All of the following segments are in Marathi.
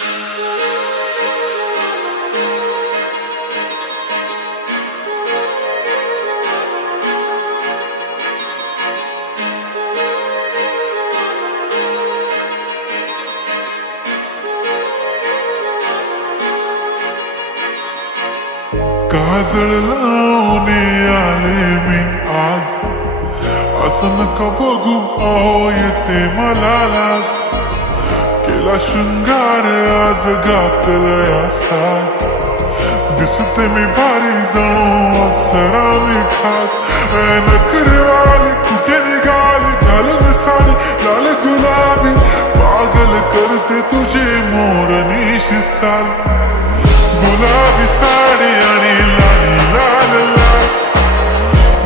काजळ लावून आले मी आज, असं नका बघू अहो येते मला लाज. केला शृंगार आज घातलाय असाच, दिसते मी भारी जणू अप्सरा मी खास. नखरेवाली कुठे निघाली घालून साडी लाल गुलाबी, पागल करते तुझे मोरनीशी चाल. गुलाबी साडी आणि लाली लाल लाल,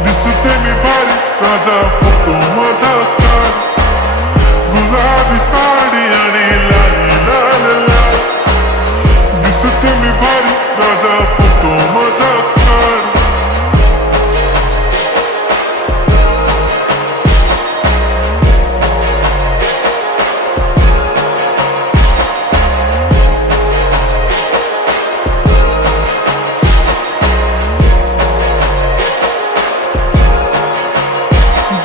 दिसते मी भारी राजा फोटो माझा काढ. गुलाबी साडी आणि लाली लाल लाल, दिसते मी भारी राजा फोटो माझा काढ.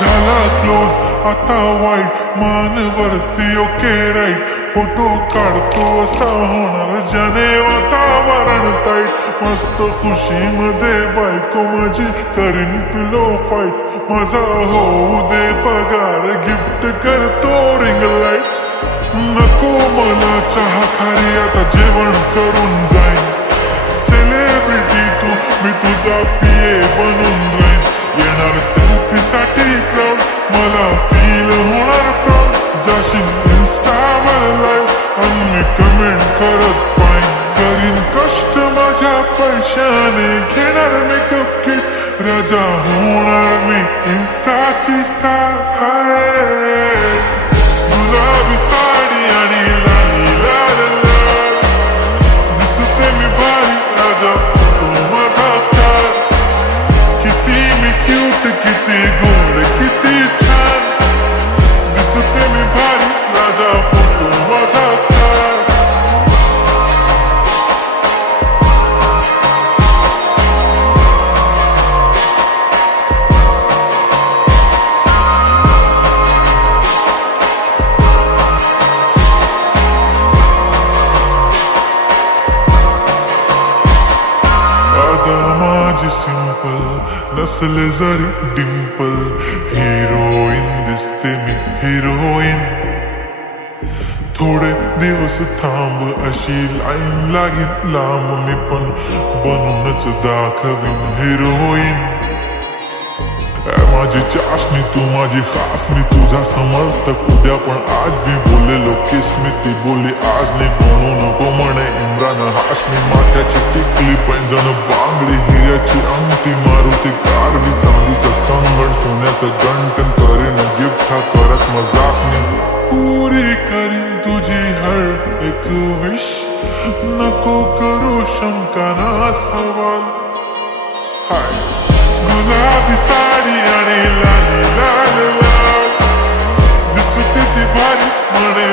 झाला क्लोज आता वाईट, मान वरती ओके राईट. फोटो काढतो असा होणार ज्याने वातावरण ताईट. मस्त खुशी मध्ये बायको माझी करीन पिलो फाईट. माझा होऊ दे पगार गिफ्ट करतो रिंग लाईट. नको मला चहा खारी आता जेवण करून जाईन. सेलिब्रिटी तू मी तुझा पिये बनून राहीन. येणार सेल्फी साठी प्राऊड मला फील होणार प्राऊड. जाशील इन्स्टावर लाईव्ह आणि मी कमेंट करत पाईन. करीन कष्ट माझ्या पैशाने घेणार मेकअप किट. राजा होणार मी इन्स्टाची स्टार. गुलाबी साडी आणि लाली लाल लाल, दिसते मी भारी राजा फोटो माझा काढ. किती मी क्यूट किती गोड किती छान, दिसते मी भारी राजा फोटो माझा काढ. माझी सिंपल नसले जरी डिंपल, हिरोईन दिसते मी हिरोईन. थोडे दिवस थांब अशी लाईन लागेल लांब, मी पण बनूनच दाखवीन हिरोईन. माझी चाशनी तू माझी खास, मी तुझा समर्थक उद्या पण आज भी बोललेलो किस मी. ती बोली आज नाही बनू नको म्हणे इम्रान हाशमी. माथ्याची टिकली पैंजण बांगडी हिऱ्याची अंगठी, मारुती कारली चांदीचं कंगण सोन्याचं गंटन. करीन गिफ्ट हा करत मजाक मी, पुरी करीन तुझी हर एक विश. नको करू शंका ना सवाल. गुलाबी साडी आणि लाली लाल लाल, दिसते ती भारी म्हणे